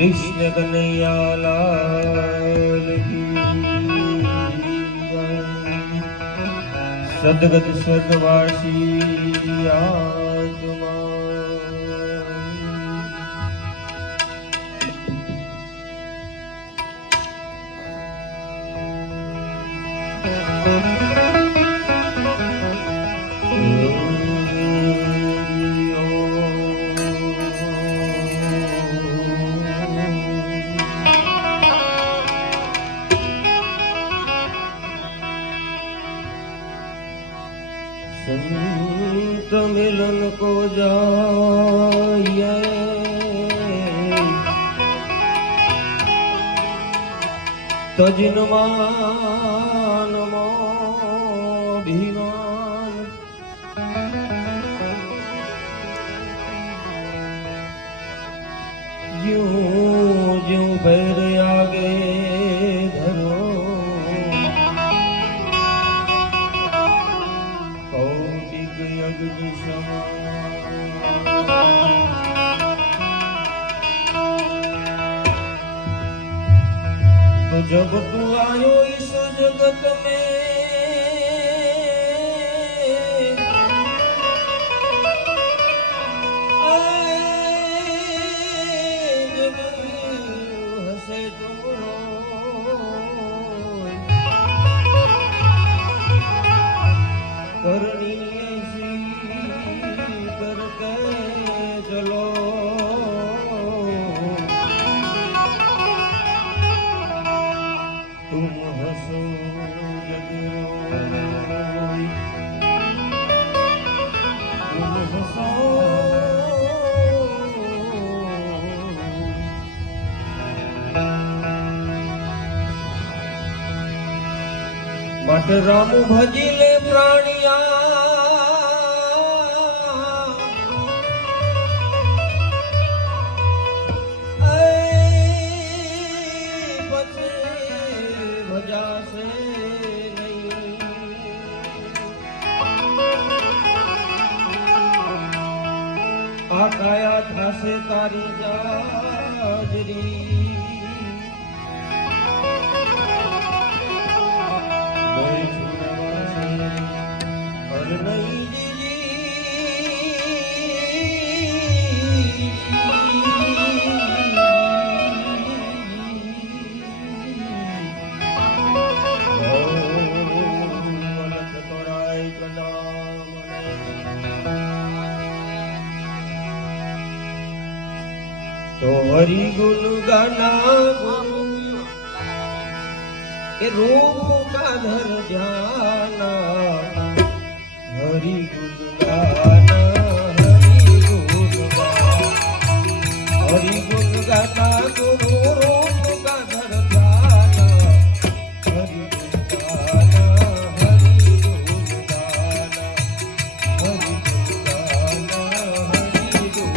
कृष्ण कन्हैया लाल की जय। सदगत स्वर्गवासी आत्मा संत मिलन को जाइए तजिन मान मोभिमान यूं यूं बैर आगे धरो अग्नि तो जब तू आयो इस जगत में जब हंसे तो करनी करके चलो तुम हंसो जग रोए, तुम हंसो बट राम भजिले प्राणिया काया थासे तारी जाजरी कोई छुड़वासे और नहीं जी मलक तोराय कदम तो हरि गुण गाना के रूप का धर जाना हरि गुण गाना हरि गुण गाना गुरु रूप का धर जाना हरि गुण गाना हरि गुण गाना हरि गुण गाना हरि गुण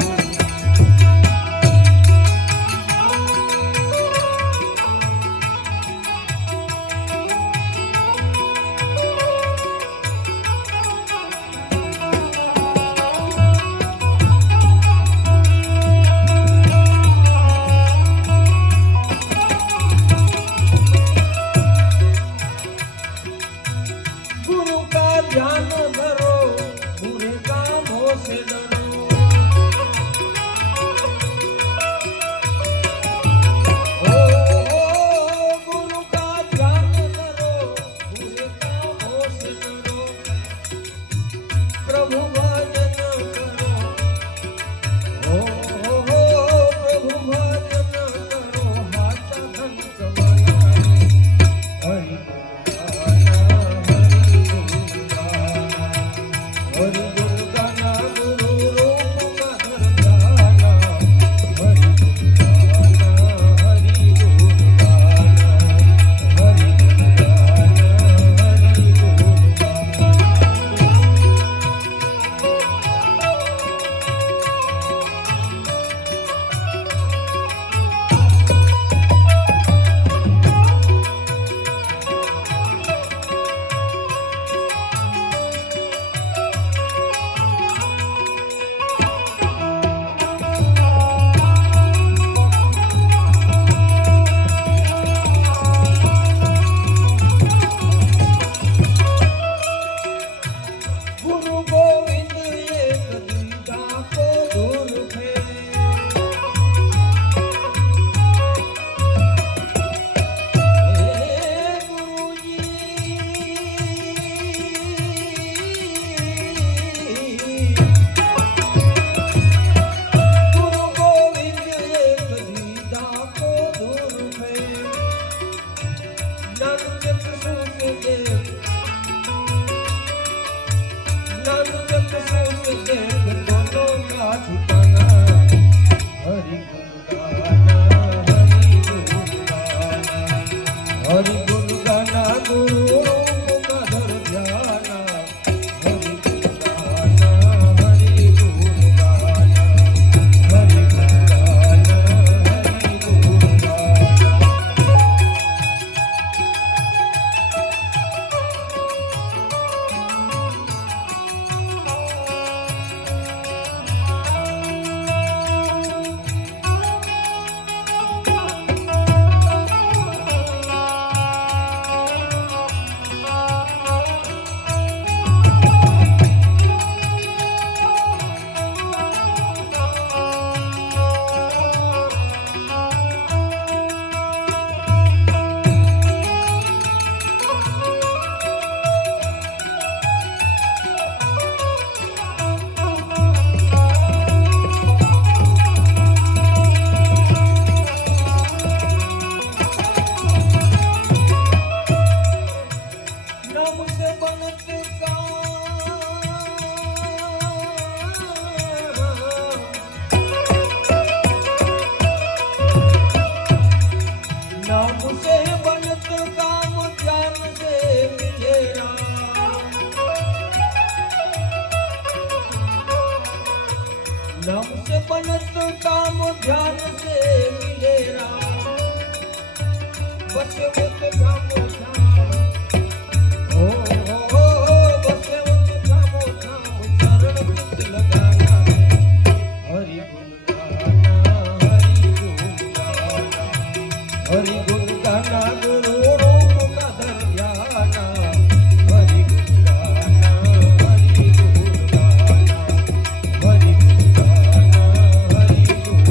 नाम से बनत काम ध्यान से मिले राम बस उत धामो धाम बस उत धामो धाम शरण चित लगाना हरि गुण गाना हरि गुण गाना गुरु रूप का ध्याना हरि गुण गाना हरि गुण गाना हरि गुण गाना हरि गुण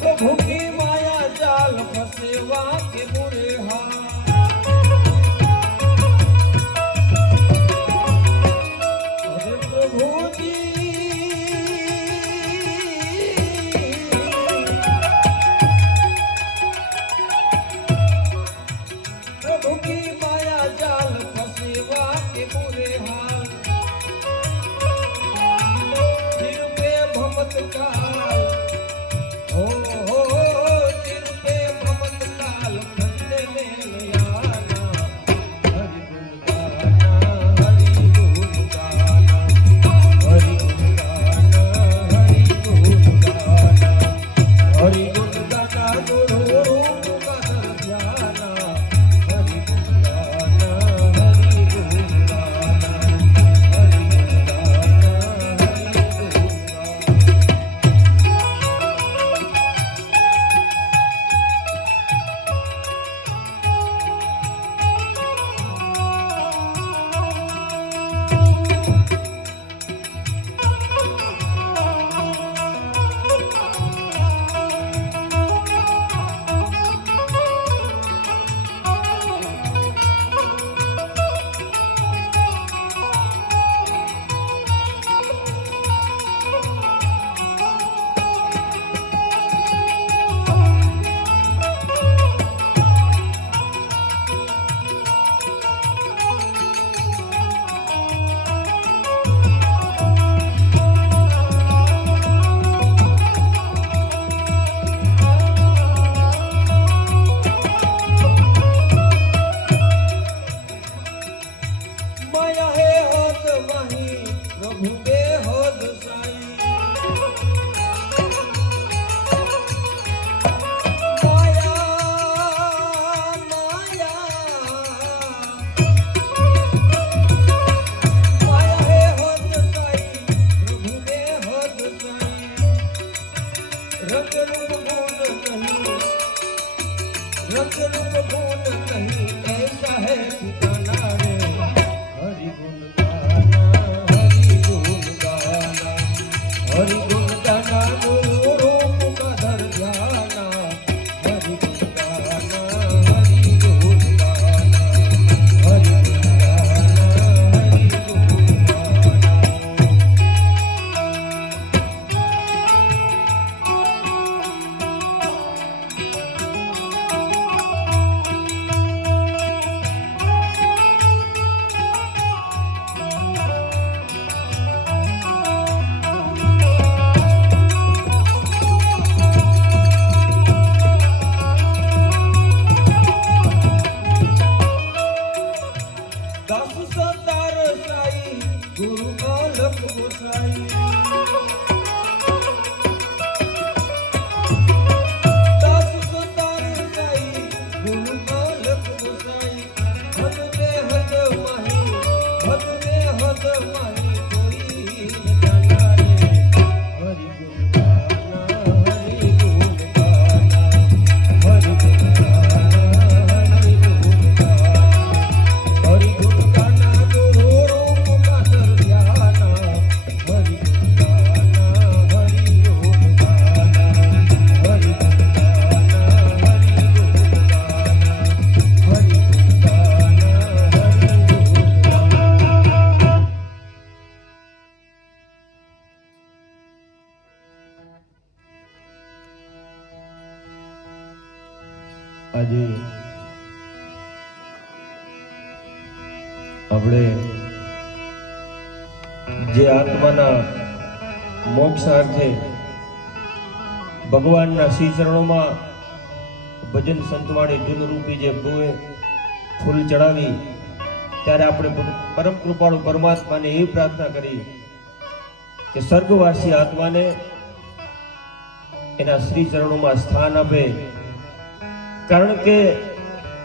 प्रभु की माया जाल फसेवा के बुरे हाल अरे प्रभु जी प्रभु की माया जाल फसेवा के बुरे हाल सिर पे भमत काल ओ सिर पे भमत काल फंदे ले आना हरि गुण गाना हरि गुण गाना हरि गुण गाना हरि गुण गाना हरि गुण गाना गुरु रूप का ध्याना हरि गुण गाना हरि गुण गाना हरि गुण गाना हरि गुण गाना माया है होत माही प्रभु दे होत साई माया माया माया है होत साई प्रभु दे होत साई रंग रूप गुण नहीं रंग रूप गुण नहीं ऐसा है ठिकाना रे हरि गुण गाना हरि गुण गाना हरि गुण गाना गुरु रूप का ध्याना हरि गुण गाना हरि गुण गाना हरि गुण गाना हरि गुण गाना જોઈએ. આપણે જે આત્માના મોક્ષાર્થે ભગવાનના શ્રી ચરણોમાં ભજન સંતવાણી ધૂન રૂપી જે ભૂએ ફૂલ ચડાવી, ત્યારે આપણે પરમ કૃપાળુ પરમાત્માને એવી પ્રાર્થના કરી કે સ્વર્ગવાસી આત્માને એના શ્રી ચરણોમાં સ્થાન આપે. કારણ કે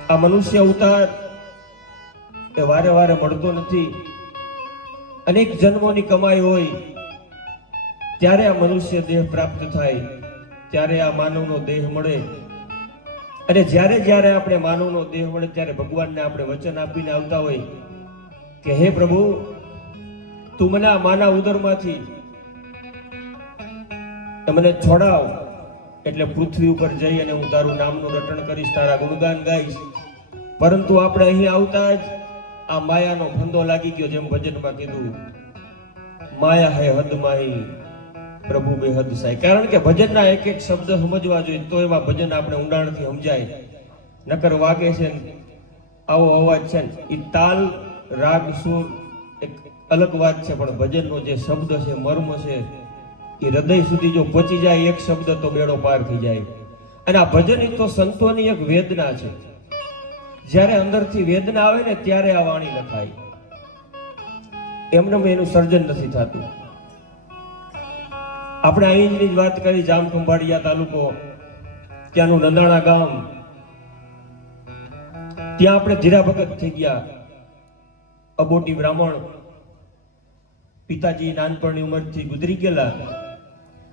આ મનુષ્ય અવતાર એ વારે વારે મળતો નથી. અનેક જન્મોની કમાઈ હોય ત્યારે આ મનુષ્ય દેહ પ્રાપ્ત થાય, ત્યારે આ માનવનો દેહ મળે. અને જ્યારે જ્યારે આપણે માનવનો દેહ મળે ત્યારે ભગવાનને આપણે વચન આપીને આવતા હોય કે હે પ્રભુ, તું મને આ માના ઉદરમાંથી મને છોડાવ, એટલે પૃથ્વી ઉપર જઈ અને હું તારું નામનું રટણ કરીશ, તારા ગુણગાન ગાઈશ. પરંતુ આપણે અહીં આવતા જ આ માયાનો ફંદો લાગી ગયો. જેમ ભજનમાં કીધું, માયા હે હદ માહી પ્રભુ બે હદ સાય. કારણ કે ભજનના એક એક શબ્દ સમજવા જોઈએ તો એમાં ભજન આપણે ઊંડાણથી સમજાય. નકર વાગે છે આવો અવાજ છે, એ તાલ રાગ સુર એક અલગ વાત છે, પણ ભજનનો જે શબ્દ છે, મર્મ છે, એ હૃદય સુધી જો પહોંચી જાય એક શબ્દ તો બેડો પાર થઈ જાય. અને આ ભજન એ તો સંતોની એક વેદના છે. જ્યારે અંદરથી વેદના આવે ને ત્યારે આ વાણી લખાય. એમને એનું સર્જન નથી થતું. આપણે અહીંની જ વાત કરી, જામખંભાળિયા તાલુકો, ત્યાંનું નંદાણા ગામ, ત્યાં આપણે ધીરા ભગત થઈ ગયા. અબોટી બ્રાહ્મણ, પિતાજી નાનપણની ઉંમરથી ગુજરી ગયેલા,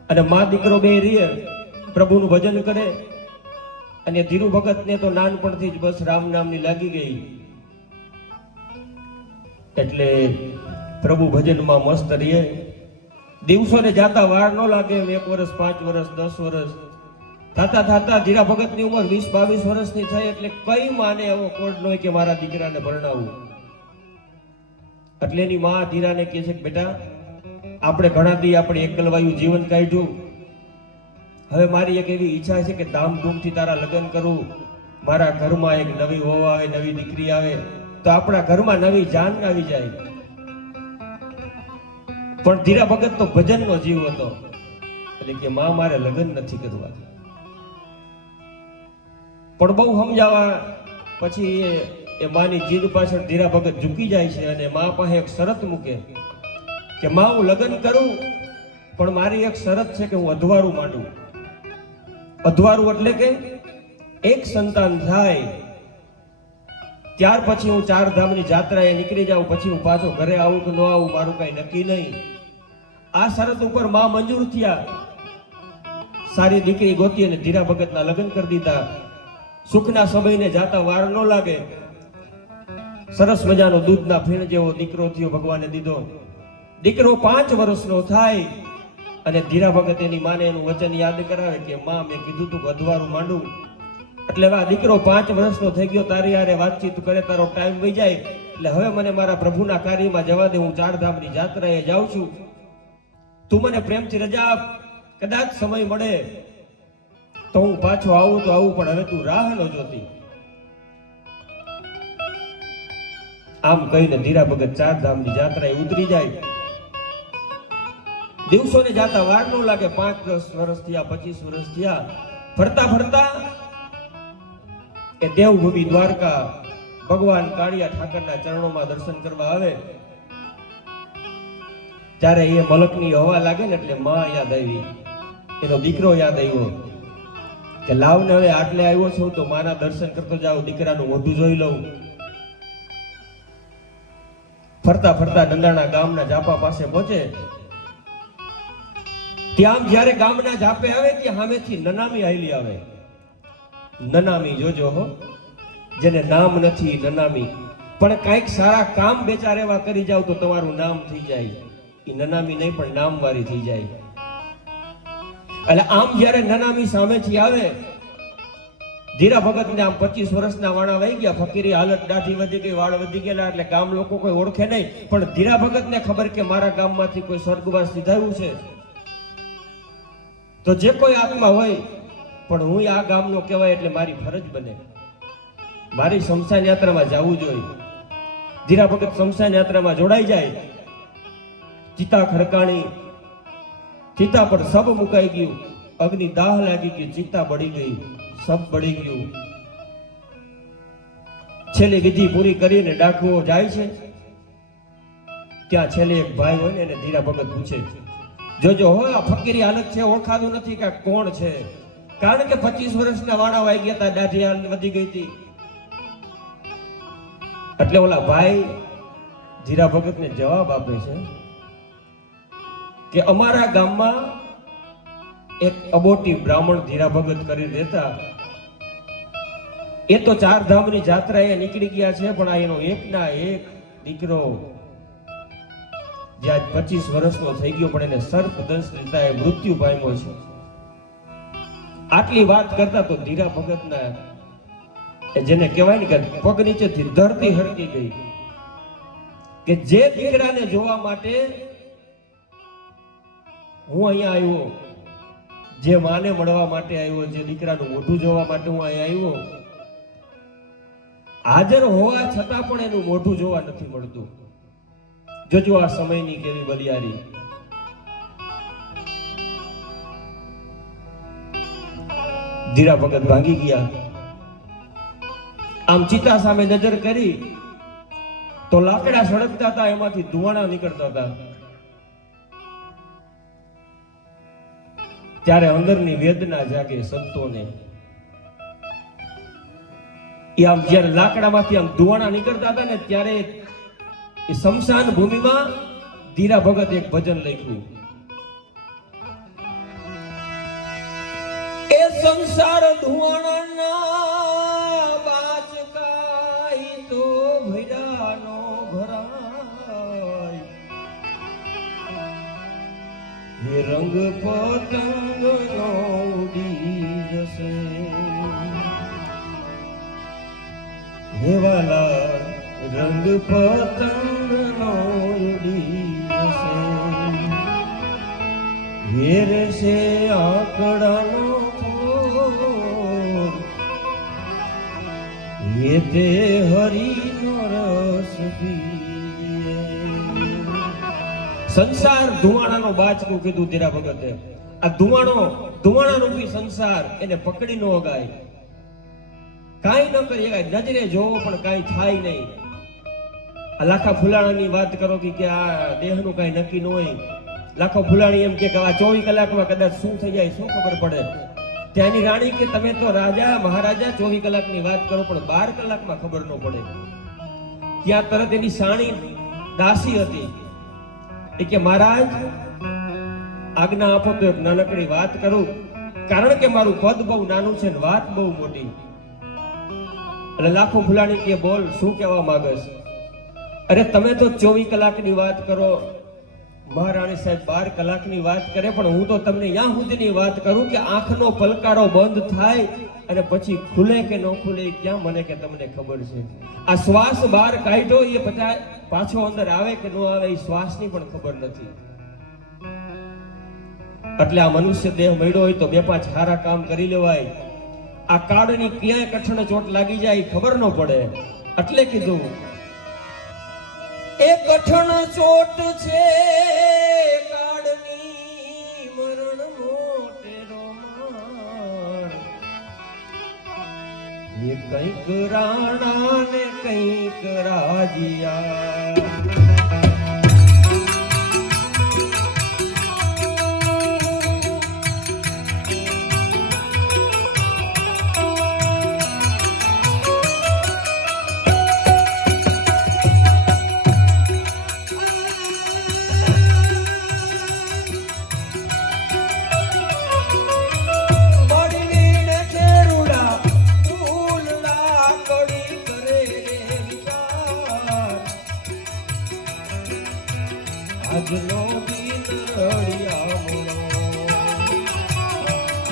અને મા દીકરો બે રીએ પ્રભુનું ભજન કરે. અને ધીરુ ભગતને તો નાનપણથી જ બસ રામ નામની લાગી ગઈ, એટલે પ્રભુ ભજનમાં મસ્ત રહીએ. દિવસોને જાતા વાર ન લાગે, 1 વર્ષ 5 વર્ષ 10 વર્ષ થાતા થાતા ધીરા ભગતની ઉંમર 20-22 વર્ષની થઈ. એટલે કઈ માને એવો કોડ ન હોય કે મારા દીકરાને પરણાવું. એટલે એની માં ધીરાને કહે છે કે બેટા, આપણે ઘણા દી આપણે એકલવાયું જીવન કાઢ્યું, હવે મારી એક એવી ઈચ્છા છે કે ધામધૂમથી તારા લગ્ન કરું, મારા ઘરમાં એક નવી વહુ આવે, નવી દીકરી આવે, તો આપણા ઘરમાં નવી જાન આવી જાય. પણ ધીરા ભગત તો ભજનનો જીવ હતો, એટલે કે માં મારે લગ્ન નથી કરવા. પણ બહુ સમજાવવા પછી એ માની જીદ પાછળ ધીરા ભગત ઝૂકી જાય છે અને માં પાસે એક શરત મૂકે કે માં, હું લગ્ન કરું પણ મારી એક શરત છે કે હું અધવારું માંડું. અધવારું એટલે કે એક સંતાન થાય ત્યાર પછી હું 4 ધામની જાત્રાએ નીકળી જાઉં, પછી હું પાછો ઘરે આવું કે ન આવું મારું કઈ નક્કી નહીં. આ શરત ઉપર માં મંજૂર થયા. સારી દીકરી ગોતી અને ધીરા ભગતના લગ્ન કરી દીધા. સુખના સમયને જાતા વાર ન લાગે, સરસ મજાનો દૂધના ફીણ જેવો દીકરો થયો, ભગવાને દીધો. દીકરો 5 વર્ષનો થાય અને ધીરા ભગત એની માને એનું વચન યાદ કરાવે કે માં, મેં કીધું તું અધવારું માંડું. એટલે આ દીકરો 5 વર્ષનો થઈ ગયો, તારી હારે વાતચીત કરે, તારો ટાઈમ વહી જાય, એટલે હવે મને મારા પ્રભુના કાર્યમાં જવા દે, હું 4 ધામની જાત્રાએ જાઉં છું, તું મને પ્રેમથી રજા આપ, કદાચ સમય મળે તો હું પાછો આવું તો આવું, પણ હવે તું રાહ ન જોતી. આમ કહીને ધીરા ભગત 4 ધામની જાત્રાએ ઉતરી જાય. દિવસોને જાતા વાર ન લાગે, 5-10 વર્ષ થયા, 25 વર્ષ થયા. ફરતા ફરતા એ દેવભૂમિ દ્વારકા ભગવાન કાળિયા ઠાકરના ચરણોમાં દર્શન કરવા આવે. ત્યારે એ મલકની હવા લાગે ને એટલે માં યાદ આવી, એનો દીકરો યાદ આવ્યો કે લાવને હવે આટલે આવ્યો છું તો માના દર્શન કરતો જાઉં, દીકરાનું મોઢું જોઈ લઉં. ફરતા ફરતા નંદાણા ગામના જાપા પાસે પહોંચે. ત્યાં જ્યારે ગામના જાપે આવે ત્યાં સામેથી નનામી આયલી આવે. નનામી જોજો હો, જેને નામ નથી નનામી, પણ કઈક સારા કામ 2-4 એવા કરી જાવ તો તમારું નામ થઈ જાય. એ નનામી નહીં પણ નામ વાળી થઈ જાય. એટલે આમ જ્યારે નનામી સામેથી આવે, ધીરા ભગતને આમ 25 વર્ષના વાણા વહી ગયા, ફકીરી હાલત, દાઢી વધી ગઈ, વાળ વધી ગયેલા, એટલે ગામ લોકો કોઈ ઓળખે નહીં. પણ ધીરા ભગતને ખબર કે મારા ગામમાંથી કોઈ સ્વર્ગવાસી થયું છે, તો જે કોઈ આત્મા હોય પણ હું આ ગામનો કહેવાય એટલે મારી ફરજ બને. મારી શમશાન યાત્રામાં જવું જોઈએ. ધીરા ભગત શમશાન યાત્રામાં જોડાઈ જાય, ચિતા ખડકાણી, ચિતા પર સબ મુકાઈ ગયું, અગ્નિ દાહ લાગી ગયું, ચિતા બળી ગઈ, સબ બળી ગયું. છેલ્લી વિધિ પૂરી કરીને ડાકુઓ જાય છે. ત્યાં છેલ્લે એક ભાઈ હોય ને એને ધીરા ભગત પૂછે, જોજો હો આ ફકીરી હાલત છે, ઓળખાતું નથી કે કોણ છે. કારણ કે 25 વર્ષના વાણા વાઈ ગયા હતા, દાઢી હાલ વધી ગઈ હતી. એટલે ઓલા ભાઈ ધીરા ભગતને જવાબ આપે છે કે અમારા ગામમાં એક અબોટી બ્રાહ્મણ ધીરા ભગત કરી રહેતા. એ તો 4 ધામની જાત્રાએ નીકળી ગયા છે, પણ આ એનો એકના એક દીકરો જે આજ 25 વર્ષનો થઈ ગયો, પણ એને સર્પ દંશ લીધા મૃત્યુ પામ્યો છે. આટલી વાત કરતા તો ધીરા ભગતના જેને કહેવાય ને કે પગ નીચેથી ધરતી હરકી ગઈ, કે જે દીકરાને જોવા માટે હું અહીંયા આવ્યો, જે માને મળવા માટે આવ્યો, જે દીકરાનું મોઢું જોવા માટે હું અહીંયા આવ્યો, હાજર હોવા છતાં પણ એનું મોઢું જોવા નથી મળતું. જોજો આ સમયની કેવી બલિયારી. ધીરા ભગત ભાગી ગયા. આમ ચિતા સામે નજર કરી તો લાકડા સળગતા હતા, એમાંથી ધુવાણા નીકળતા હતા. ત્યારે અંદરની વેદના જાગે સંતોને. એ આમ જ્યારે લાકડામાંથી આમ ધુવાણા નીકળતા હતા ને, ત્યારે એ શમશાન ભૂમિમાં ધીરા ભગત એક ભજન લખ્યું. એ સંસાર ધુવાણાના બાચકાઈ તો ભૈરાનો ભરાય, એ રંગ પતંગનો ઉડી જશે, હે વાલા રંગ પતંગનો ઉડી જશે, ઘેર છે આંકડાનો ફૂલ, એ તે હરિનો રસ પીએ. સંસાર ધુવાણાનો બાચકું કીધું ધીરા ભગતે. આ ધુવાણા રૂપી સંસાર એને પકડી ન અગાય, કાંઈ ન કરી શકાય. નજરે જોવો પણ કાંઈ થાય નહીં. આ લાખા ફુલાણાની વાત કરો કે આ દેહનું કાંઈ નક્કી ન હોય. લાખો ફુલાણી એમ કે આ 24 કલાકમાં કદાચ શું થઈ જાય શું ખબર પડે. ત્યાંની રાણી કે તમે તો રાજા મહારાજા 24 કલાકની વાત કરો, પણ 12 કલાકમાં ખબર ન પડે. ત્યાં તરત એની સાણી દાસી હતી. એ કે મહારાજ આજ્ઞા આપો તો એક નાનકડી વાત કરું, કારણ કે મારું પદ બહુ નાનું છે ને વાત બહુ મોટી. એટલે લાખો ફુલાણી કે બોલ શું કહેવા માંગસ? અરે તમે તો 24 કલાકની વાત કરો, મહારાણી સાહેબ 12 કલાકની વાત કરે, પણ હું તો તમને ત્યાં સુધીની વાત કરું કે આંખનો પલકારો બંધ થાય અને પછી ખુલે કે ન ખુલે ક્યાં મને કે તમને ખબર છે. આ શ્વાસ બહાર કાઢ્યો એ પાછો અંદર આવે કે ન આવે એ શ્વાસની પણ ખબર નથી. એટલે આ મનુષ્ય દેહ મળ્યો હોય તો 2-5 સારા કામ કરી લેવાય. આ કાળની ક્યાંય કઠણ ચોટ લાગી જાય ખબર ન પડે. એટલે કીધું એ કઠણ ચોટ છે કાળની, મરણ મોટેરો માર, એ કંઈક રાણા ને કંઈક રાજીયા. આજનો દિન રળિયા મોનો,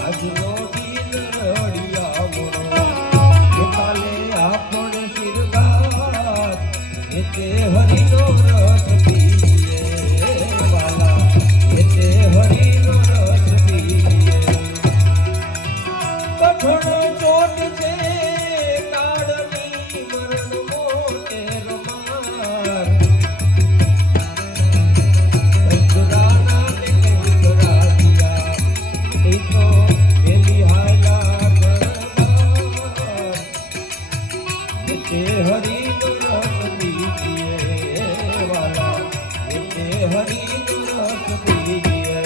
આજનો દિન રળિયા મોનો, કાલે આપણ શિરગાર એતે હરિનો રસ પીએ, વાલા એતે હરિનો રસ પીએ. કઠણ ચોટ છે કાળની, તે હરિનો રસ પીજીએ વાલા તે હરિનો રસ પીજીએ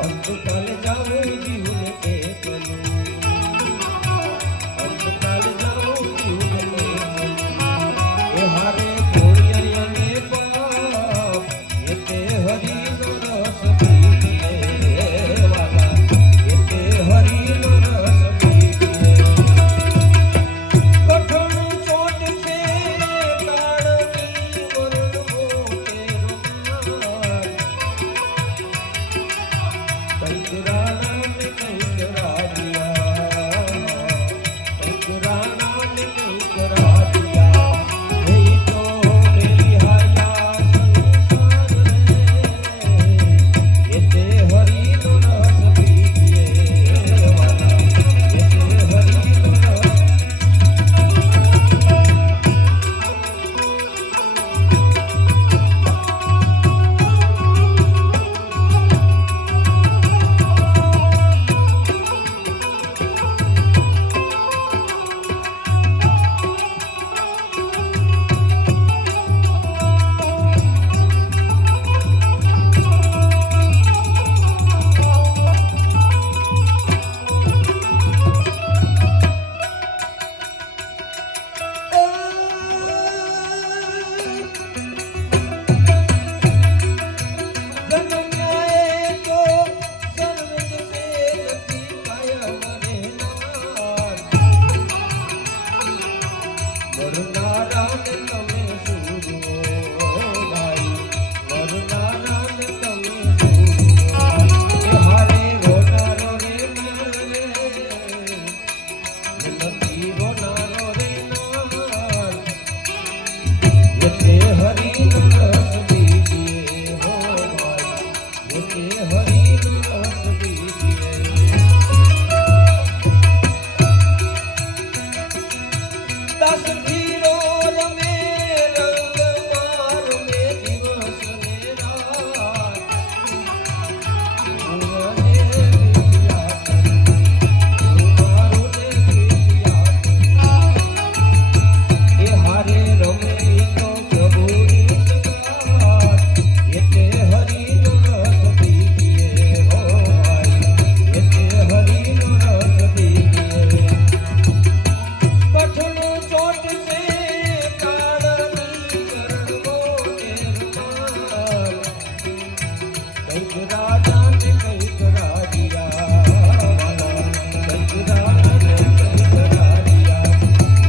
અંતકાલ જાઉં જીવને તે કલું અંતકાલ જાઉં જીવને તે કલું એ હારે ઘોડિયાને પાપ એ તે હરિનો રસ પીજીએ વાલા એ તે હરિનો રસ પીજીએ કઠણ ચોટ છે કાળની મરણ મોટે રૂમાલ કંઈક રાણા ને કંઈક રાડિયા કંઈક રાણા ને કંઈક રાડિયા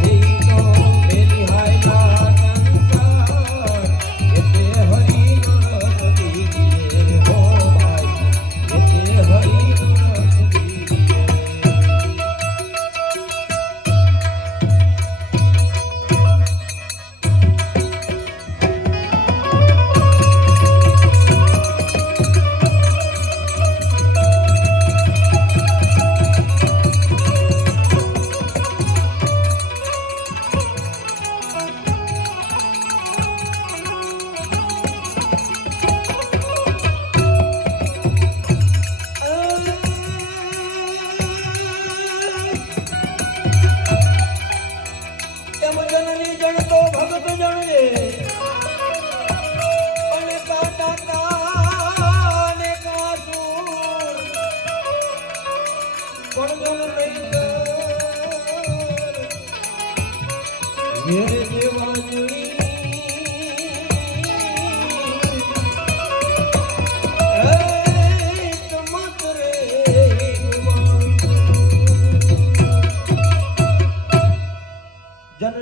એ તો મેરી હાયા સંસાર રે એ તે હરિનો રસ પીજીએ વાલા એ તે હરિનો રસ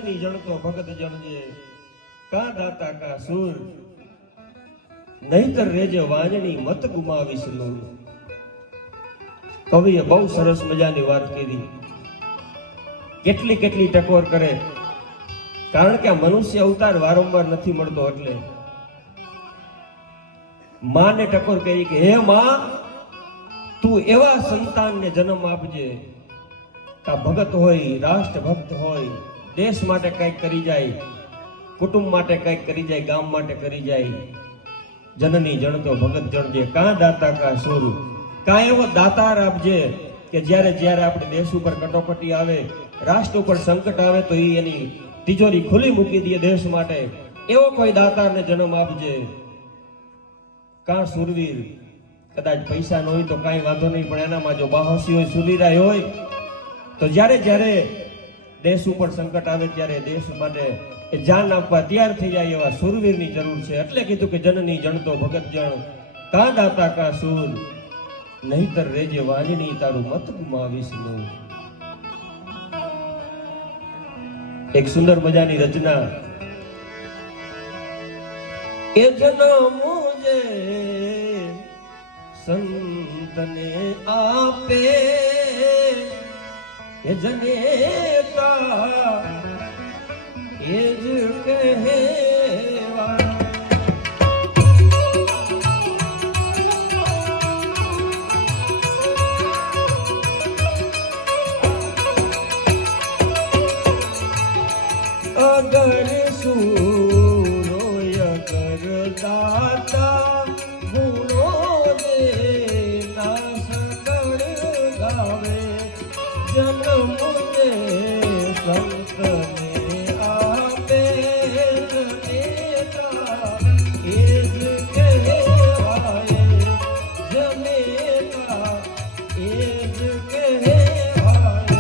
જનની જણતો ભગત જણજે કા દાતા કા સુર નહીતર રેજે વાંજણી મત ગુમાવીશ લૂર. કવિએ બહુ સરસ મજાની વાત કરી. કેટલી કેટલી ટકોર કરે, કારણ કે આ મનુષ્ય અવતાર વારંવાર નથી મળતો. એટલે માને ટકોર કરી કે હે માં, તું એવા સંતાનને જન્મ આપજે કા ભગત હોય, રાષ્ટ્ર ભક્ત હોય, દેશ માટે કંઈક કરી જાય, કુટુંબ માટે કંઈક કરી જાય, ગામ માટે કરી જાય. જનની જણતો ભગત જણજે કા દાતા કા સુર. કા એવો દાતાર આપજે કે જ્યારે જ્યારે આપણે દેશ ઉપર કટોકટી આવે, રાષ્ટ્ર ઉપર સંકટ આવે તો એ એની તિજોરી ખુલ્લી મૂકી દે દેશ માટે. એવો કોઈ દાતારને જન્મ આપજે. કા સુરવીર, કદાચ પૈસા ન હોય તો કાંઈ વાંધો નહીં, પણ એનામાં જો બાહોશી હોય, સુરીરાય હોય, તો જ્યારે જ્યારે દેશ ઉપર સંકટ આવે ત્યારે દેશ માટે એ જાન આપવા તૈયાર થઈ જાય એવા સુરવીરની જરૂર છે. એટલે કીધું કે જનની જણતો ભગત જણ કા દાતા કા સુર નહીતર રેજે વાંજણી તારું મત ગુમાવીશ લૂર. એક સુંદર મજાની રચના. એ જન્મ જે સંતને આપે એ જનેતા એ જ કહેવાય. અગર સૂરોય અગર દાતા ગુણો દે ના સગળ ગાવે. જન્મ દે સંતને આપે જનેતા એ જ કહેવાય. જનેતા એ જ કહેવાય.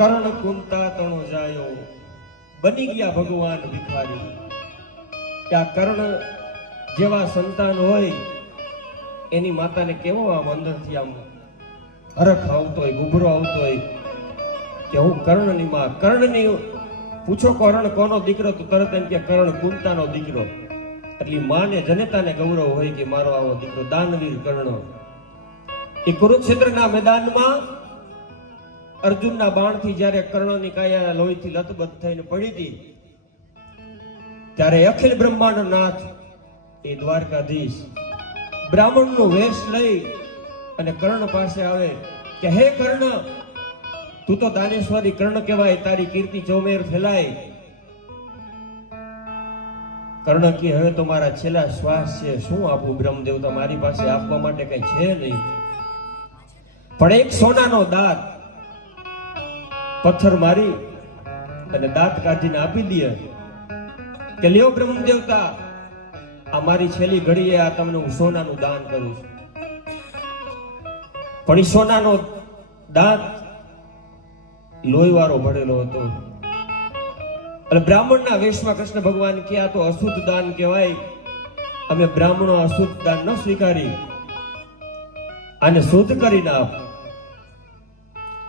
કર્ણ કુંતા તણો જાયો બની ગયા ભગવાન ભિખારી. કે આ કર્ણ જેવા સંતાન હોય એની માતાને કેવો આમ અંદરથી આમ હરખ આવતો હોય, ગુભરો આવતો હોય કે હું કર્ણની માં. કર્ણની પૂછો કર્ણ કોનો દીકરો, તો તરત એમ કે કર્ણ કુંતાનો દીકરો. એટલે માને જનેતાને ગૌરવ હોય કે મારો આવો દીકરો દાનવીર કર્ણ. એ કુરુક્ષેત્રના મેદાનમાં અર્જુનના બાણથી જ્યારે કર્ણની કાયા લોહીથી લથબથ થઈને પડી હતી, ત્યારે અખિલ બ્રહ્માંડ નાથ એ દ્વારકાધીશ બ્રાહ્મણનો વેશ લઈ અને કર્ણ પાસે આવે કે હે કર્ણ, તું તો દાનેશ્વરી કર્ણ કહેવાય, તારી કીર્તિ ચોમેર ફેલાય. કર્ણ કે હવે તો મારા છેલ્લા શ્વાસ છે, શું આપું બ્રહ્મદેવતા, મારી પાસે આપવા માટે કઈ છે નહીં. પણ એક સોનાનો દાંત પથ્થર મારી અને દાંત કાઢીને આપી દે કે લ્યો બ્રહ્મદેવતા, આ મારી છેલ્લી ઘડીએ આ તમને હું સોનાનું દાન કરું છું. પણ એ સોનાનો દાંત લોહીવાળો ભરેલો હતો. એટલે બ્રાહ્મણના વેશમાં કૃષ્ણ ભગવાન કે આ તો અશુદ્ધ દાન કહેવાય, અમે બ્રાહ્મણો અશુદ્ધ દાન ન સ્વીકારી, આને શુદ્ધ કરીને આપ.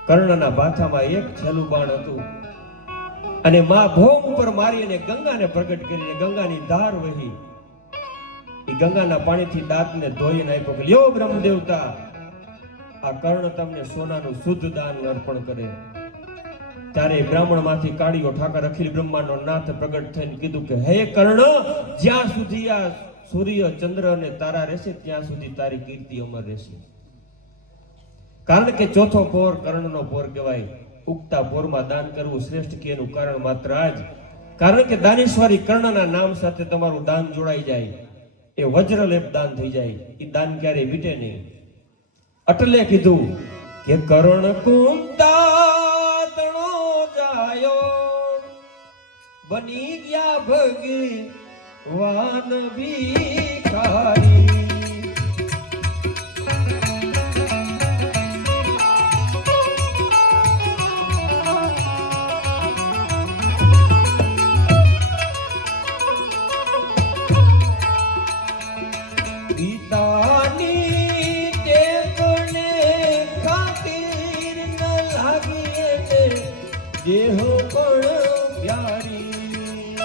કર્ણના ભાથામાં એક છેલ્લું બાણ હતું અને માં ભોમ ઉપર મારી અને ગંગાને પ્રગટ કરીને ગંગાની ધાર વહી. એ ગંગાના પાણીથી દાંતને ધોઈને આપ્યો કે લ્યો બ્રહ્મદેવતા, આ કર્ણ તમને સોનાનું શુદ્ધ દાન અર્પણ કરે. ત્યારે બ્રાહ્મણમાંથી કાળીઓ ઠાકર અખિલ બ્રહ્માંડનો નાથ પ્રગટ થઈને કીધું કે હે કર્ણ, જ્યાં સુધી આ સૂર્ય ચંદ્ર અને તારા રહેશે ત્યાં સુધી તારી કીર્તિ અમર રહેશે. કારણ કે ચોથો પોર કર્ણનો પોર કહેવાય. ઉગતા પોરમાં દાન કરવું શ્રેષ્ઠ કે એનું કારણ માત્ર આ જ. કારણ કે દાનેશ્વરી કર્ણના નામ સાથે તમારું દાન જોડાઈ જાય, એ વજ્રલેપ દાન થઈ જાય, એ દાન ક્યારેય મીટે નહીં. એટલે કીધું કે કર્ણ કુંતા તણો જાયો, બની ગયા ભગવાન ભિખારી. દેહો પણ પ્યારી,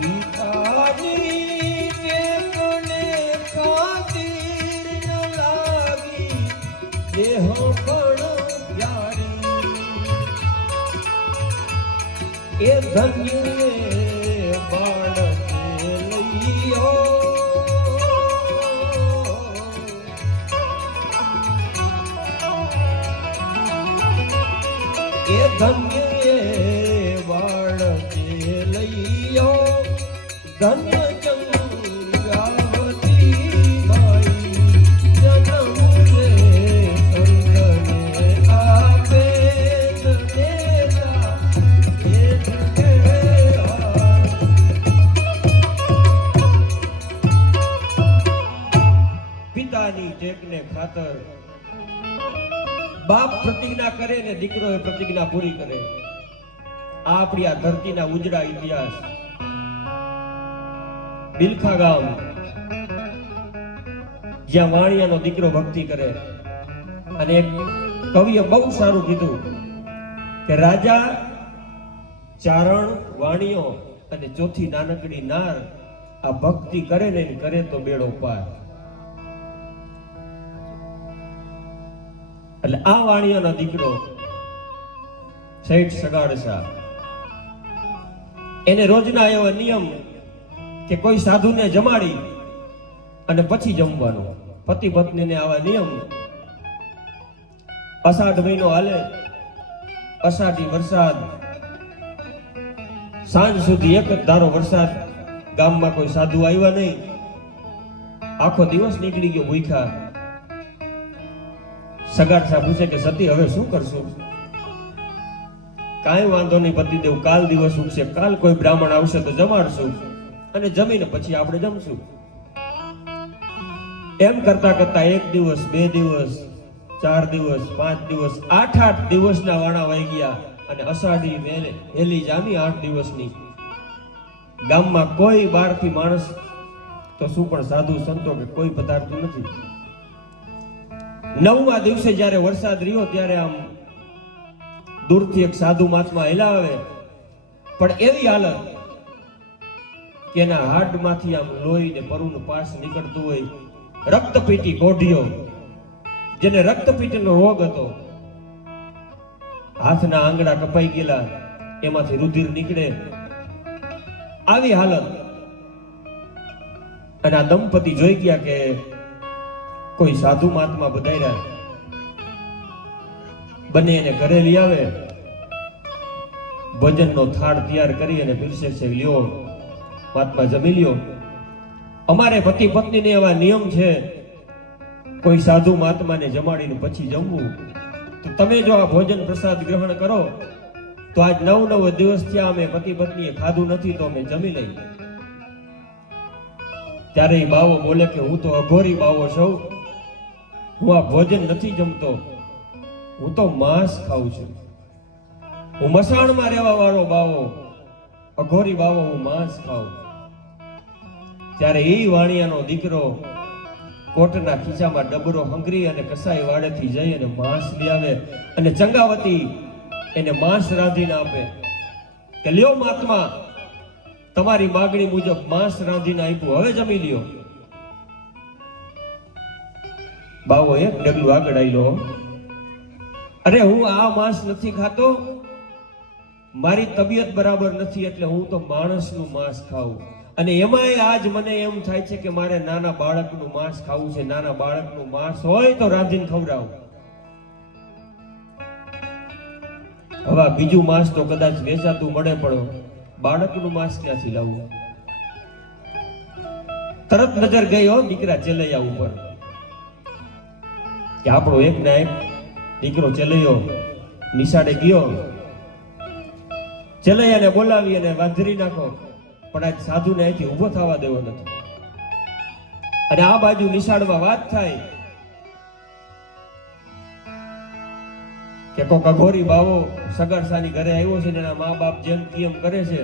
પિતાની ટેકને ખાતીર ન લાગી, દેહો પણ પ્યારી. એ ધન્ય બાળકે લઈયો, એ ધન્ય બાળકે લઈયો, ધન્ય ચંદ્રાવતી માઈ, જન્મ રે સંતને આપે જનેતા એ પિતાની ટેકને ખાતર બાપ પ્રતિજ્ઞા કરે ને દીકરો એ પ્રતિજ્ઞા પૂરી કરે. આ આપણી આ ધરતીના ઉજળા ઇતિહાસ. બિલખા ગામ, જ્યાં વાણિયાનો દીકરો ભક્તિ કરે, અને એક કવિએ બહુ સારું કીધું કે રાજા, ચારણ, વાણિયો અને ચોથી નાનકડી નાર આ ભક્તિ કરે ને કરે તો બેડો પાર. એટલે આ વાણિયાનો દીકરો શેઠ સગાડસા, એને રોજના એવો નિયમ કે કોઈ સાધુને જમાડી અને પછી જમવાનું. પતિ પત્નીને આવા નિયમ. અષાઢ મહિનો હાલે, અષાઢી વરસાદ, સાંજ સુધી એક જ ધારો વરસાદ. ગામમાં કોઈ સાધુ આવ્યા નહીં, આખો દિવસ નીકળી ગયો ભૂખ્યા. સગાડસા પૂછે કે સતી હવે શું કરશું? કાંઈ વાંધો નહીં પતિદેવ, કાલ દિવસ ઉગશે, કાલ કોઈ બ્રાહ્મણ આવશે તો જમાડશું, અને જમીને પછી આપણે જમશું. એમ કરતા કરતા 1 દિવસ, 2 દિવસ, 4 દિવસ, 5 દિવસ, 8 દિવસના વાણા વાઈ ગયા, અને અષાઢી વહેલી જામી 8 દિવસની. ગામમાં કોઈ બહારથી માણસ તો શું પણ સાધુ સંતો કે કોઈ પધારતું નથી. 9મા દિવસે જ્યારે વરસાદ રહ્યો ત્યારે આમ દૂરથી એક સાધુ મહાત્મા હેલા આવે, પણ એવી હાલત કે એના હાડમાંથી આમ લોહી ને પરુનું પાસ નીકળતું હોય. રક્તપીટી કોઢિયો, જેને રક્તપીટીનો રોગ હતો, હાથના આંગળા કપાઈ ગયેલા, એમાંથી રુધિર નીકળે, આવી હાલત. અને આ દંપતિ જોઈ ગયા કે કોઈ સાધુ મહાત્મા બધાયરા, બંને એને ઘરે લઈ આવે, ભોજનનો થાળ તૈયાર કરી અને પીરસે છે. લ્યો મહાત્મા, જમી લ્યો. અમારે પતિ પત્નીને એવા નિયમ છે, કોઈ સાધુ મહાત્માને જમાડીને પછી જમવું. તો તમે જો આ ભોજન પ્રસાદ ગ્રહણ કરો તો આજ 9 દિવસ થયા અમે પતિ પત્નીએ ખાધું નથી, તો અમે જમી લઈએ. ત્યારે એ બાવો બોલે કે હું તો અઘોરી બાવો છું, હું આ ભોજન નથી જમતો. હું તો માંસ ખાઉં છું. હું મસાણમાં રહેવા વાળો બાવો, અઘોરી બાવો, હું માંસ ખાઉં. ત્યારે એ વાણિયાનો દીકરો કોટના ખીચામાં ડબરો હંગરી અને કસાઈ વાડેથી જઈ અને માંસ લઈ આવે અને ચંગાવતી એને માંસ રાંધીને આપે કે લ્યો મહાત્મા, તમારી માગણી મુજબ માંસ રાંધીને આપ્યું, હવે જમી લ્યો. બાવો એક ડગલું આગળ આયલો. અરે હું આ માંસ નથી ખાતો, મારી તબિયત બરાબર નથી એટલે હું તો માણસનું માંસ ખાઉં. અને એમાંય આજ મને એમ થાય છે કે મારે નાના બાળકનું માંસ ખાવું છે. નાના બાળકનું માંસ હોય તો રાંધીને ખવડાવું. હવે બીજું માંસ તો કદાચ વેચાતું મળે, પણ બાળકનું માંસ ક્યાંથી લાવવું? તરત નજર ગઈ હો દીકરા ચેલૈયા ઉપર કે આપણો એક ના એક દીકરો ચેલૈયો નિશાળે ગયો. ચેલૈયાને બોલાવી અને વાંધરી નાખો, પણ આજ સાધુને અહીંથી ઊભો થવા દેવો નથી. અને આ બાજુ નિશાળમાં વાત થાય કે કોક અઘોરી બાવો સગરસાની ઘરે આવ્યો છે ને એના મા બાપ જેમ કેમ કરે છે.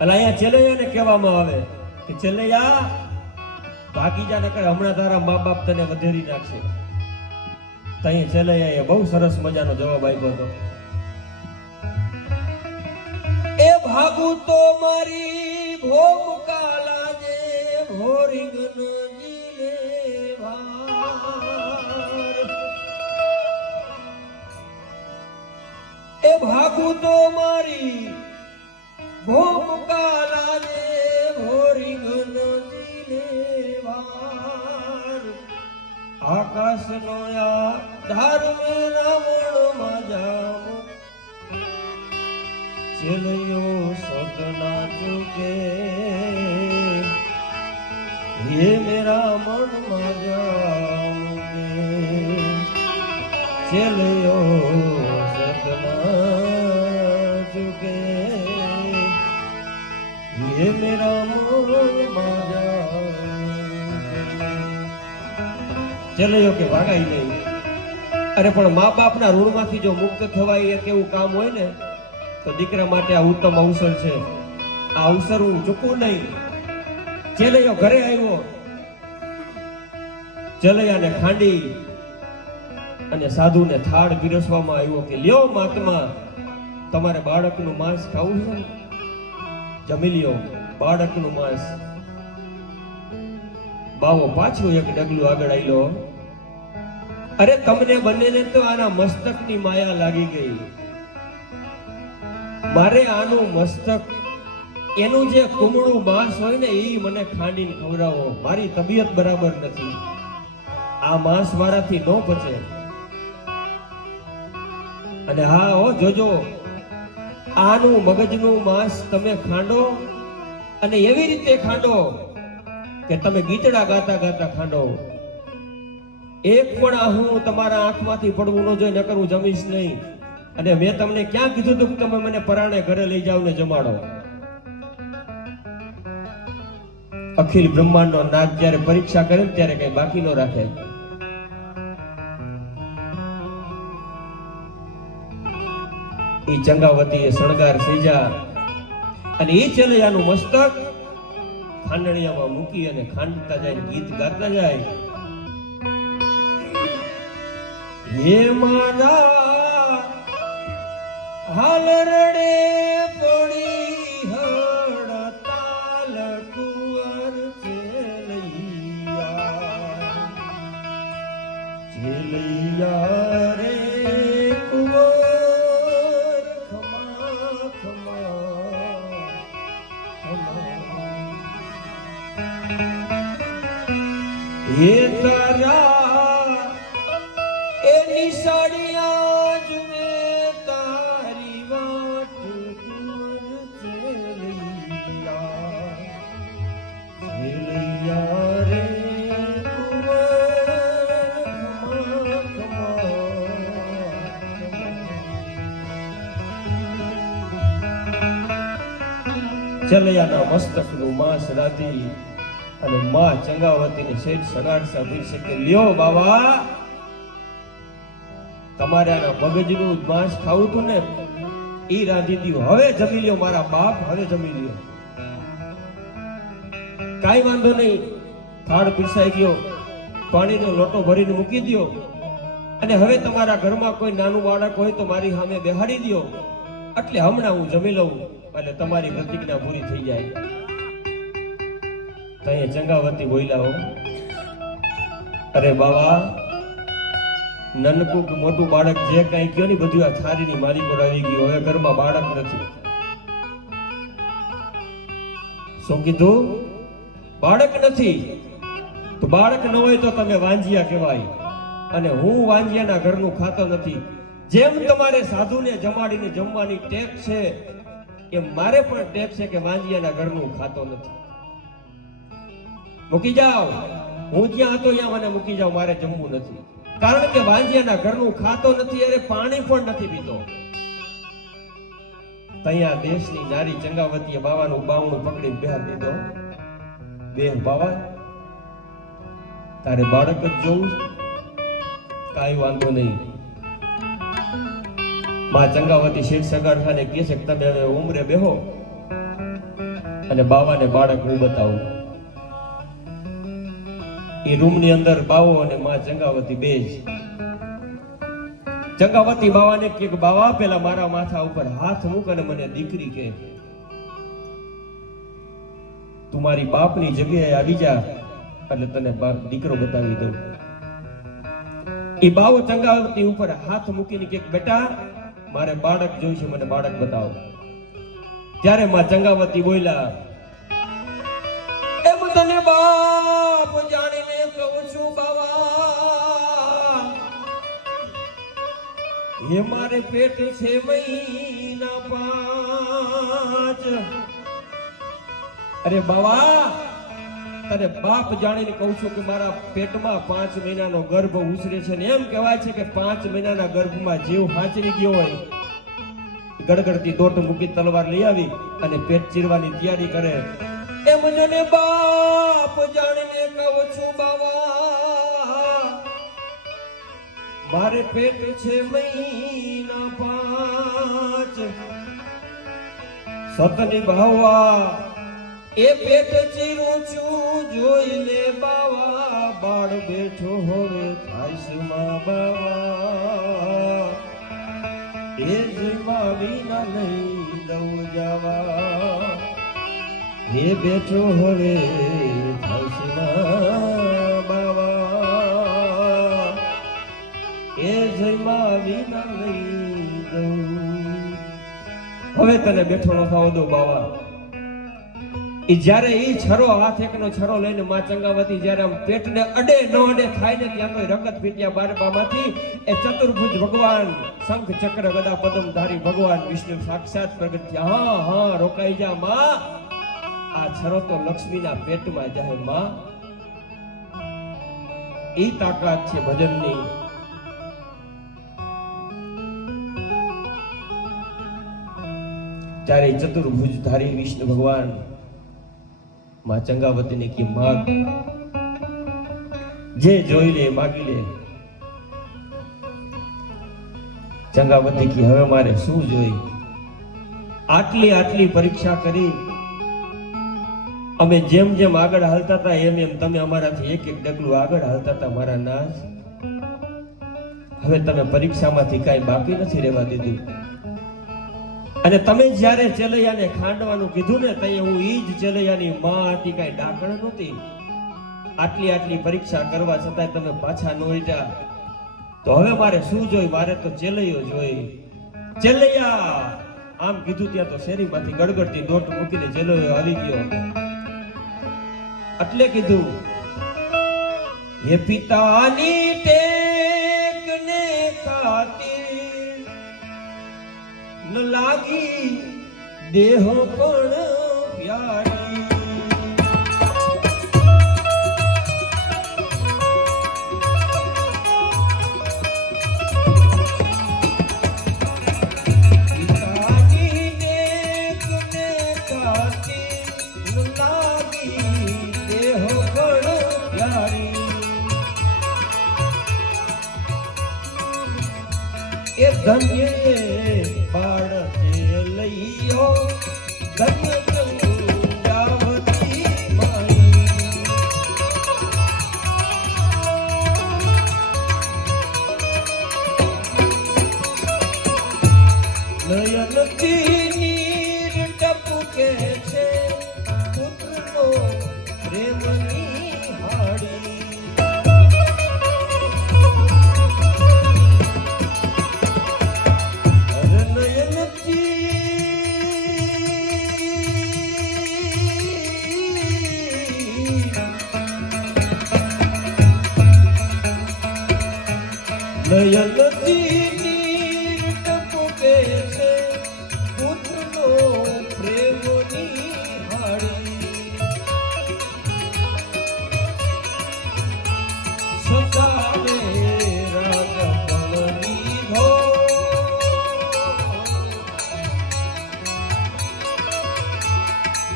અને અહીંયા ચેલૈયાને કહેવામાં આવે કે ચેલૈયા ભાગી જા, નકર હમણાં તારા મા બાપ તને વધેરી નાખશે. તો અહીંયા ચેલૈયાએ બહુ સરસ મજાનો જવાબ આપ્યો હતો. એ ભાગું તો મારી ભોમકા લાજે ભોરિંગ જીલે ભાર. એ ભાગું તો મારી ભોમકા લાજે ભોરિંગ જીલે ભાર. આકાશનો આ ધર્મ રાવણ માજામો ચેલૈયો સદના ચૂકે, ये मेरा मन मजाऊंगे. चलियो सदना चुके, ये मेरा मन मजाऊंगे. ચલિયો કે ભાગાઈ નહીં. અરે પણ મા બાપના ઋણમાંથી જો મુક્ત થવાય એક એવું કામ હોય ને, તો દીકરા માટે આ ઉત્તમ અવસર છે. આ અવસર હું ચૂકવું નહીં. ચેલૈયો ઘરે આવ્યો, ચેલૈયાને ખાંડી અને સાધુને થાળ પીરસવામાં આવ્યો કે લ્યો મહાત્મા, તમારે બાળકનું માંસ ખાવું છે ને, જમી લ્યો બાળકનું માંસ. બાવો પાછું એક ડગલું આગળ આવ્યો. અરે તમને બંનેને તો આના મસ્તકની માયા લાગી ગઈ. મારે આનું મસ્તક, એનું જે કુમળું માંસ હોય ને, એ મને ખાંડીને ખવડાવો. મારી તબિયત બરાબર નથી, આ માંસ મારાથી ન પચે. અને હા હો જોજો, આનું મગજનું માંસ તમે ખાંડો અને એવી રીતે ખાંડો કે તમે ગીતડા ગાતા ગાતા ખાંડો. એક પણ આહું તમારા આંખમાંથી પડવું ન જોઈએ, નકર હું જમીશ નહીં. અને મેં તમને ક્યાં કીધું હતું કે તમે મને પરાણે ઘરે લઈ જાવ ને જમાડો? અખિલ બ્રહ્માંડનો નાથ જ્યારે પરીક્ષા કરે ને ત્યારે કઈ બાકી ન રાખે. એ ચંગાવતીએ શણગાર સેજા અને એ ચેલૈયાનું મસ્તક ખાંડણિયામાં મૂકી અને ખાંડતા જાય, ગીત ગાતા જાય. હે મારા હાલ રડે પડી હડતાલ કુંવર ચેલૈયા, ચેલૈયા રે કુંવર ખમા ખમા ખમા. હે તારા એ નિશાળિયા જુએ તારી વાટ કુંવર ચેલૈયા, ચેલૈયા રે કુંવર ખમા ખમા. ચેલૈયાના મસ્તકનું માંસ રાધી અને માં ચંગાવતીને શેઠ સગાડસા પૂછે કે લ્યો બાવા, તમારે આના મગજનું માંસ ખાવું હતું ને ઈ રાંધી દીધું. હવે જમી લ્યો મારા બાપ, હવે જમી લ્યો. કાઈ વાંધો નહીં, થાળ પીરસાઈ ગયો, પાણીનો લોટો ભરીને મૂકી દ્યો અને હવે તમારા ઘરમાં કોઈ નાનું બાળક હોય તો મારી સામે બેહાડી દ્યો, એટલે હમણાં હું જમી લઉં એટલે તમારી પ્રતિજ્ઞા પૂરી થઈ જાય. તઈએ ચંગાવતી બોલ્યા, હો અરે બાવા, નનકું કે મોટું બાળક જે કઈ કયો ને બધું આ થારીની મારી પર આવી ગયું, હવે ઘરમાં બાળક નથી. શું કીધું? બાળક નથી. તો બાળક ન હોય તો તમે વાંજિયા કહેવાય, અને હું વાંજિયાના ઘરનું ખાતો નથી. જેમ તમારે સાધુને જમાડીને જમવાની ટેપ છે એમ મારે પણ ટેપ છે કે વાંજિયાના ઘરનું ખાતો નથી. મૂકી જાઓ, હું જ્યાં હતો ત્યાં મને મૂકી જાઓ, મારે જમવું નથી. કારણ કે વાંજિયાના ઘરનું ખાતો નથી, અરે પાણી પણ નથી પીતો. તૈયા દેશની નારી ચંગાવતીએ બાવાનું બાવણું પકડીને બેહાડી દીધો. બેન બાવા, તારે બાળક જ જોવું? કાંઈ વાંધો નહીં. માં ચંગાવતી શેઠ સગાડખાને કહે છે કે તમે હવે ઉંમરે બેહો અને બાવાને બાળક હું બતાવું. એ રૂમની અંદર બાવો અને માં ચંગાવતી બે જ. ચંગાવતી બાવાને કહે કે બાવા, પેલા મારા માથા ઉપર હાથ મૂક અને મને દીકરી કહે. તું મારી બાપની જગ્યાએ આવી જા એટલે તને દીકરો બતાવી દઉં. એ બાવો ચંગાવતી ઉપર હાથ મૂકીને કહે બેટા, મારે બાળક જોઈશે, મને બાળક બતાવો. ત્યારે માં ચંગાવતી બોલ્યા, એમ તને બાપ જાણીને કહું છું બાવા, એ મારે પેટ છે મહિના 5. અરે બાવા, તને બાપ જાણીને કહું છું કે મારા પેટમાં 5 મહિનાનો ગર્ભ ઉછરે છે ને એમ કહેવાય છે કે 5 મહિનાના ગર્ભમાં જીવ હાચરી ગયો હોય, ગડગડતી દોટ મૂકી તલવાર લઈ આવી અને પેટ ચીરવાની તૈયારી કરે. એમ જને બાપ જાણીને કહું છું બાવા, મારે પેટ છે મહિના 5. સતની ભાવા એ પેટ ચીરું છું જોઈ લે બાવા, બાળ બેઠો હવે થાય માં બાવા, એ જીવા વિના નહીં દઉં જવા, એ બેઠો હવે થાય બાવા, એ જીવા વિના નહીં દઉં. હવે તને બેઠો ન થવા દો બાવા. ઈ જ્યારે ઈ છરો, હાથ એકનો છરો લઈને માં ચંગાવતી જ્યારે આમ પેટને અડે ન અડે થાય ને ત્યાં કોઈ રગત પીટ્યા બારબામાંથી એ ચતુર્ભુજ ભગવાન, શંખ ચક્ર ગદા પદમ ધારી ભગવાન વિષ્ણુ સાક્ષાત પ્રગટ થયા. હા હા, રોકાઈ જા માં, આ છરો તો લક્ષ્મીના પેટમાં જાય માં. ઈ તાકાત છે ભજનની. ત્યારે ચતુર્ભુજ ધારી વિષ્ણુ ભગવાન માં ચંગાવતીને કી માગ, જે જોઈ લે માગી લે. ચંગાવતી કી હવે મારે શું જોઈ? આટલી પરીક્ષા કરી, અમે જેમ જેમ આગળ હાલતા હતા એમ એમ તમે અમારાથી એક ડગલું આગળ હાલતા હતા મારા નાથ. હવે તમે પરીક્ષામાંથી કાંઈ બાકી નથી રહેવા દીધું. અને તમે જ્યારે ચેલૈયાને ખાંડવાનું કીધું ને તઈએ હું ઈ જ ચેલૈયાની માં હતી, કાંઈ ડાકણ નહોતી. આટલી પરીક્ષા કરવા છતાંય તમે પાછા ન ઉઠ્યા, તો હવે મારે શું જોઈ? મારે તો ચેલૈયો જોઈ. ચેલૈયા આમ કીધું ત્યાં તો શેરીમાંથી ગડગડતી દોટ મૂકીને ચેલૈયો આવી ગયો. એટલે કીધું, હે પિતાની ટેકને ખાતી ન લાગી દેહો પણ પ્યારી, પિતાની ટેકને ખાતી ન લાગી દેહો પણ પ્યારી, એ ધન્ય બાળકે લઈયો ધન્ય ચંદ્રાવતી માઈ નયનથી નીર ટપકે છે પુત્રનો પ્રેમની હાડી નયનથી નીર ટપકે છે પુત્રનો પ્રેમની હાડી સતાવે રાગ પણ લીધો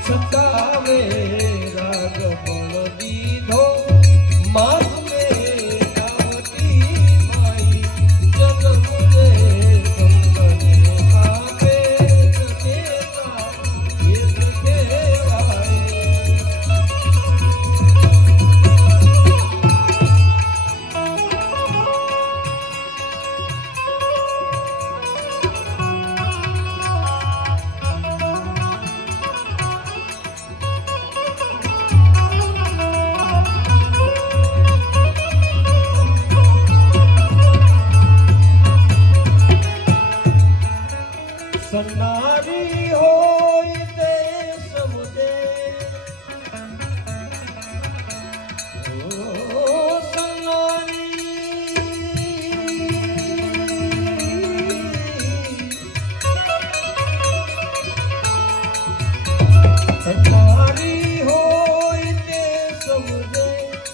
સતાવે રાગ પણ લીધો માથ સન્નારી હોય તે સમજે ઓ સન્નારી હોય તે સમજે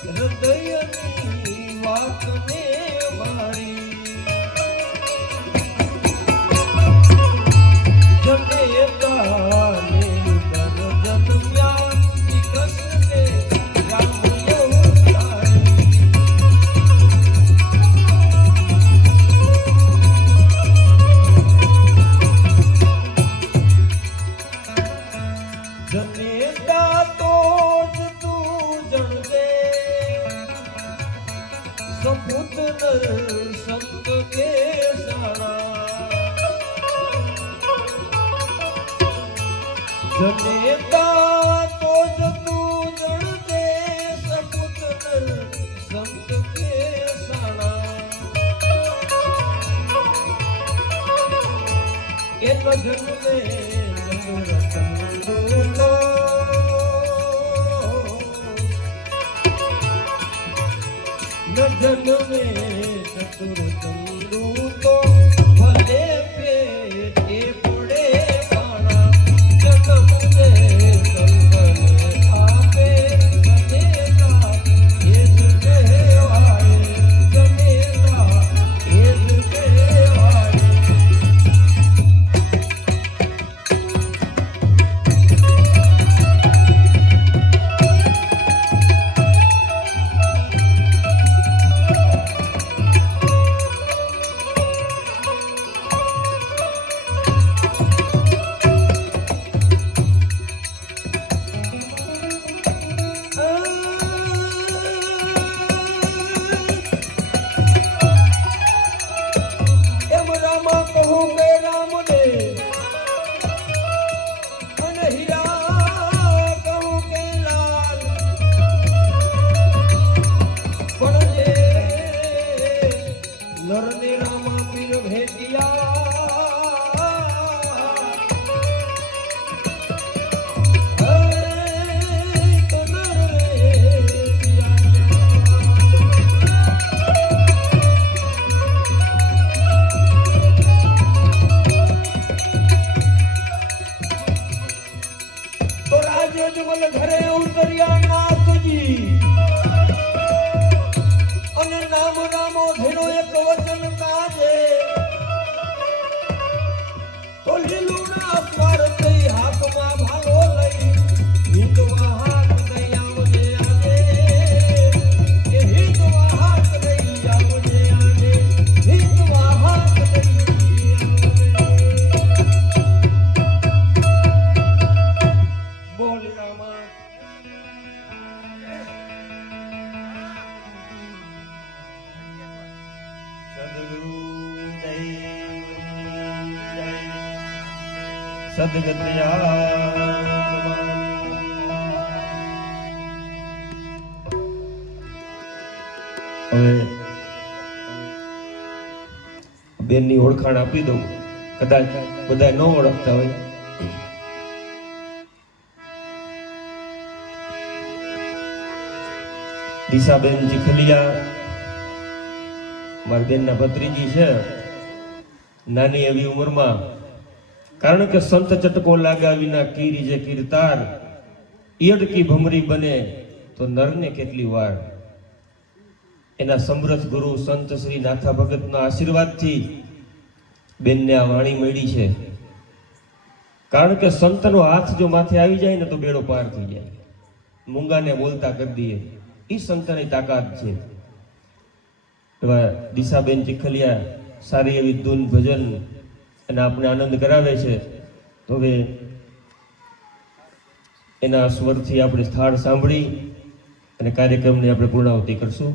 હૃદયની વાતને મારી જનેતા તો જ તું જણજે સપૂત નર સંત કે સાણા જનેતા તો જ તું જણજે સપૂત નર સંત કે સાણા એક જન્મે જન્મે ચતુર ચંદુ તો ભલે પેટે પડે પાણા જગમને સંગને આપે જનેતા એ જ કહેવાય જનેતા એ જ કહેવાય ઘરે ઉતર્યા નાથજી અને નામ રામો ધીરો એક વચન કાજે હવે બેનની ઓળખાણ આપી દઉં, કદાચ બધા ન ઓળખતા હોય. દિશાબેન ચીખલિયા મારી બેનના ભત્રીજી છે. નાની એવી ઉંમરમાં, કારણ કે સંત ચટકો લાગ્યા વિના કીરી જે કીર્તાર, ઈયડકી ભમરી બને તો નરને કેટલી વાર. એના સમર્થ ગુરુ સંત શ્રી નાથા ભગતના આશીર્વાદથી બેનને આ વાણી મળી છે. કારણ કે સંતનો હાથ જો માથે આવી જાય ને તો બેડો પાર થઈ જાય. મૂંગાને બોલતા કરી દઈએ, એ સંતની તાકાત છે. એવા દિશાબેન ચીખલિયા સારી એવી ધૂન ભજન અને આપણે આનંદ કરાવે છે. તો હવે એના સ્વરથી આપણે સ્થાળ સાંભળી અને કાર્યક્રમની આપણે પૂર્ણાહુતિ કરશું.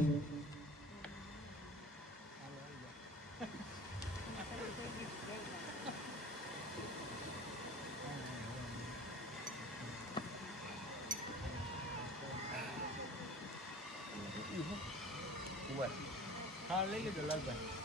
હા લઈ લીધો લાલભાઈ.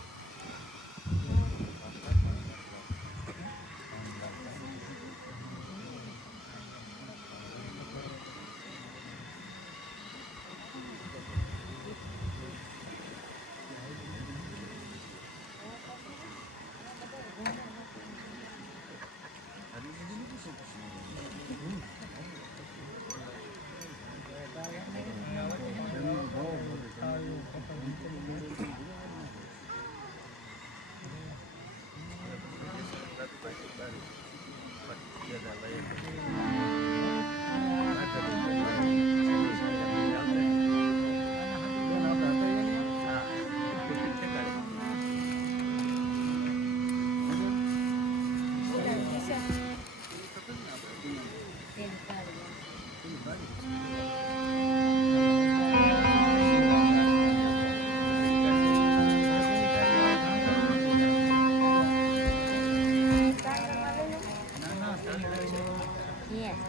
Yes.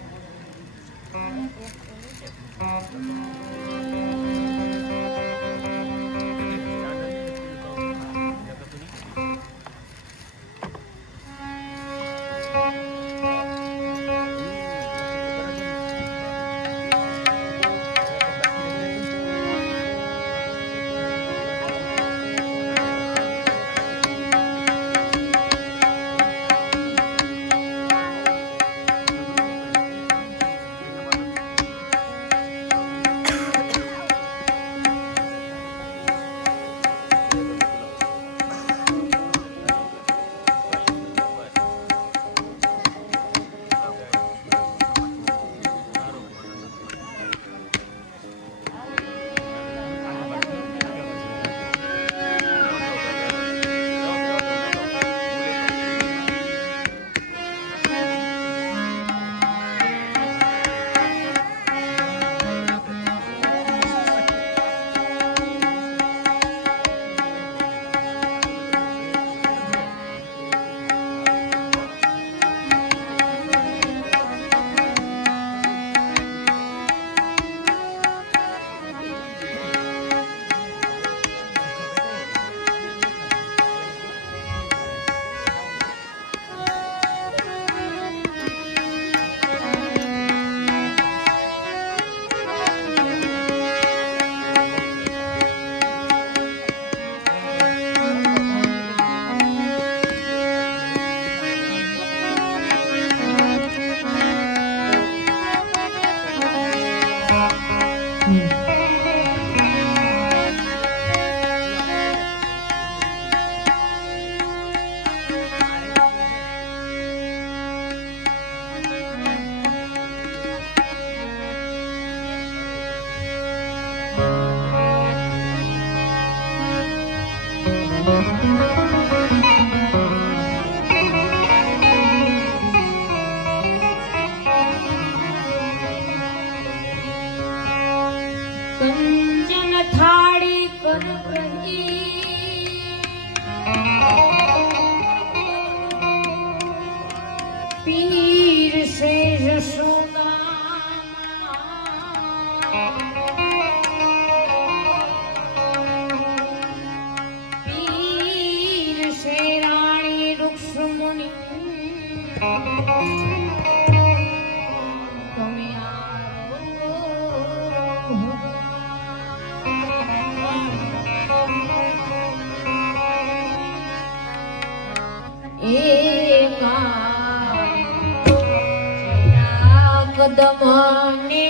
કદમને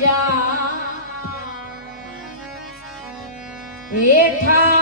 જા હેઠા